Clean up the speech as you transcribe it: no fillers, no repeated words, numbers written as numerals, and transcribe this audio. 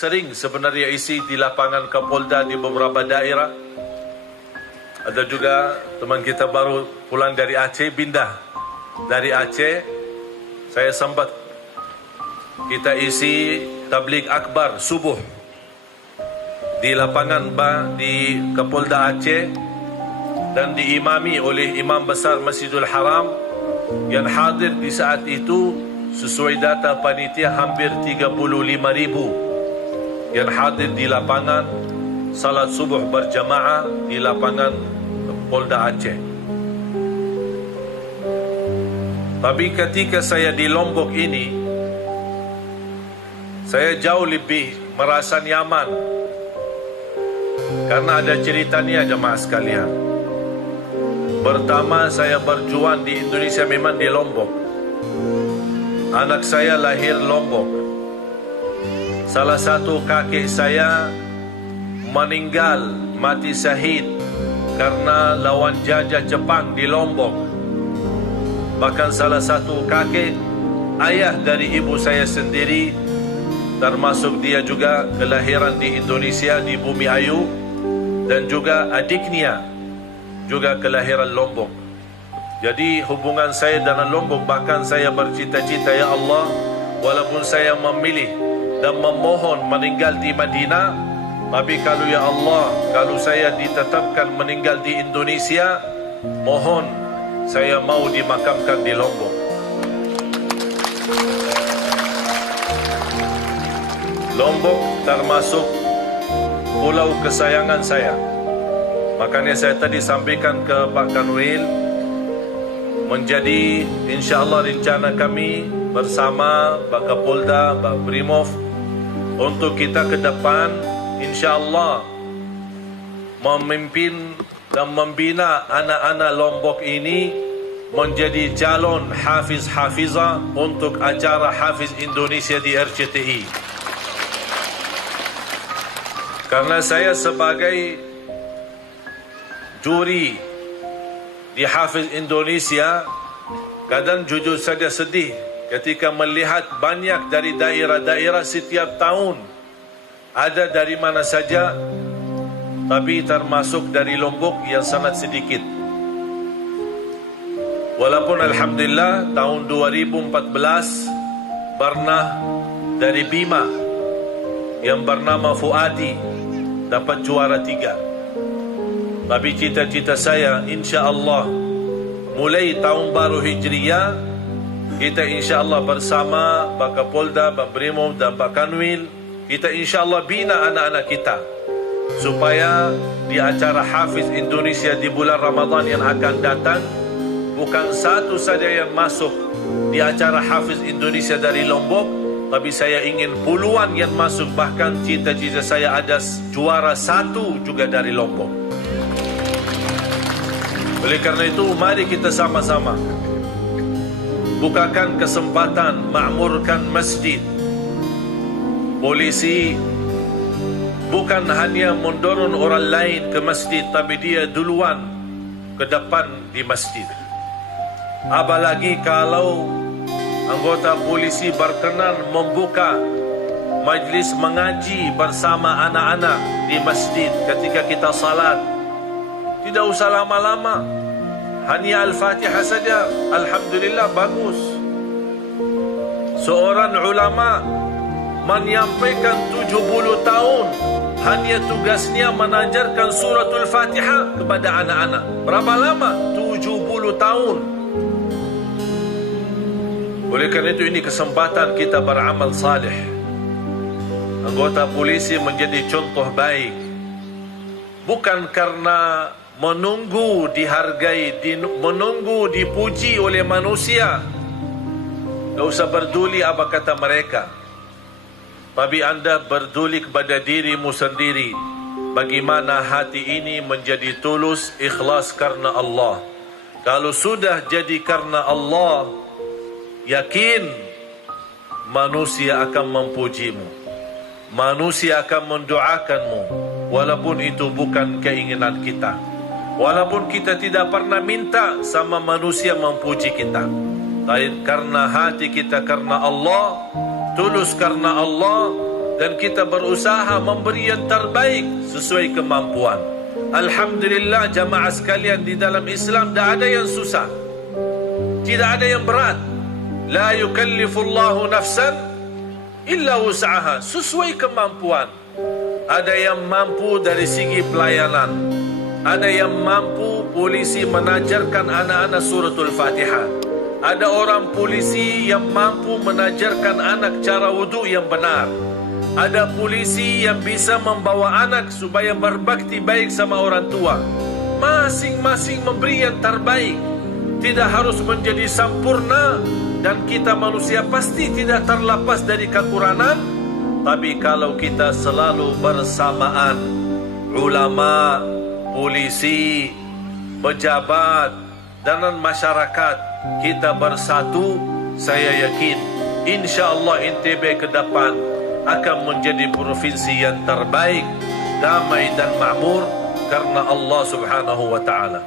sering sebenarnya isi di lapangan Kapolda di beberapa daerah. Ada juga teman kita baru pulang dari Aceh, pindah dari Aceh. Saya sempat kita isi tabligh akbar subuh di lapangan di Kapolda Aceh dan diimami oleh Imam Besar Masjidul Haram yang hadir di saat itu sesuai data panitia hampir 35,000 yang hadir di lapangan salat subuh berjamaah di lapangan Polda Aceh. Tapi ketika saya di Lombok ini, saya jauh lebih merasa nyaman karena ada ceritanya jemaah sekalian. Pertama, saya berjuang di Indonesia memang di Lombok. Anak saya lahir Lombok. Salah satu kakek saya meninggal, mati syahid karena lawan jajah Jepang di Lombok. Bahkan salah satu kakek, ayah dari ibu saya sendiri, termasuk dia juga kelahiran di Indonesia di Bumi Ayu, dan juga adiknya juga kelahiran Lombok. Jadi hubungan saya dengan Lombok, bahkan saya bercita-cita, ya Allah, walaupun saya memilih dan memohon meninggal di Madinah, tapi kalau ya Allah, kalau saya ditetapkan meninggal di Indonesia, mohon saya mau dimakamkan di Lombok. Lombok termasuk pulau kesayangan saya. Makanya saya tadi sampaikan ke Pak Kanwil, menjadi insyaAllah rencana kami bersama Pak Kapolda, Pak Brimob, untuk kita ke depan insyaAllah memimpin dan membina anak-anak Lombok ini menjadi calon hafiz-hafizah untuk acara Hafiz Indonesia di RCTI. Karena saya sebagai juri di Hafiz Indonesia, kadang jujur saja sedih ketika melihat banyak dari daerah-daerah setiap tahun ada dari mana saja, tapi termasuk dari Lombok yang sangat sedikit. Walaupun Alhamdulillah tahun 2014 pernah dari Bima yang bernama Fuadi dapat juara 3. Tapi cita-cita saya insya-Allah mulai tahun baru Hijriyah, kita insya-Allah bersama Pak Kapolda, Pak Brimob dan Pak Kanwil, kita insya-Allah bina anak-anak kita supaya di acara Hafiz Indonesia di bulan Ramadan yang akan datang, bukan satu saja yang masuk di acara Hafiz Indonesia dari Lombok, tapi saya ingin puluhan yang masuk. Bahkan cita-cita saya ada juara 1 juga dari Lombok. Oleh karena itu, mari kita sama-sama bukakan kesempatan, makmurkan masjid. Polisi bukan hanya mendorong orang lain ke masjid, tapi dia duluan ke depan di masjid. Apalagi kalau anggota polisi berkenan membuka majlis mengaji bersama anak-anak di masjid ketika kita salat. Tidak usah lama-lama, hanya Al-Fatihah saja, Alhamdulillah bagus. Seorang ulama menyampaikan 70 tahun hanya tugasnya mengajarkan suratul Fatihah kepada anak-anak. Berapa lama? 70 tahun. Oleh kerana itu, ini kesempatan kita beramal salih. Anggota polisi menjadi contoh baik, bukan karena menunggu dihargai, menunggu dipuji oleh manusia. Tak usah peduli apa kata mereka, tapi anda peduli kepada dirimu sendiri. Bagaimana hati ini menjadi tulus, ikhlas karena Allah. Kalau sudah jadi karena Allah, yakin manusia akan memujimu, manusia akan mendoakanmu, walaupun itu bukan keinginan kita. Walaupun kita tidak pernah minta sama manusia memuji kita, tapi karena hati kita karena Allah, tulus karena Allah, dan kita berusaha memberi yang terbaik sesuai kemampuan. Alhamdulillah jamaah sekalian, di dalam Islam tidak ada yang susah, tidak ada yang berat. La yukallifullahu nafsan illa wus'aha, sesuai kemampuan. Ada yang mampu dari segi pelayanan, ada yang mampu polisi menajarkan anak-anak suratul Fatihah, ada orang polisi yang mampu menajarkan anak cara wudhu yang benar, ada polisi yang bisa membawa anak supaya berbakti baik sama orang tua. Masing-masing memberi yang terbaik, tidak harus menjadi sempurna, dan kita manusia pasti tidak terlepas dari kekurangan. Tapi kalau kita selalu bersamaan, ulama, polisi, pejabat dan masyarakat, kita bersatu, saya yakin insya-Allah NTB ke depan akan menjadi provinsi yang terbaik, damai dan makmur karena Allah Subhanahu wa taala.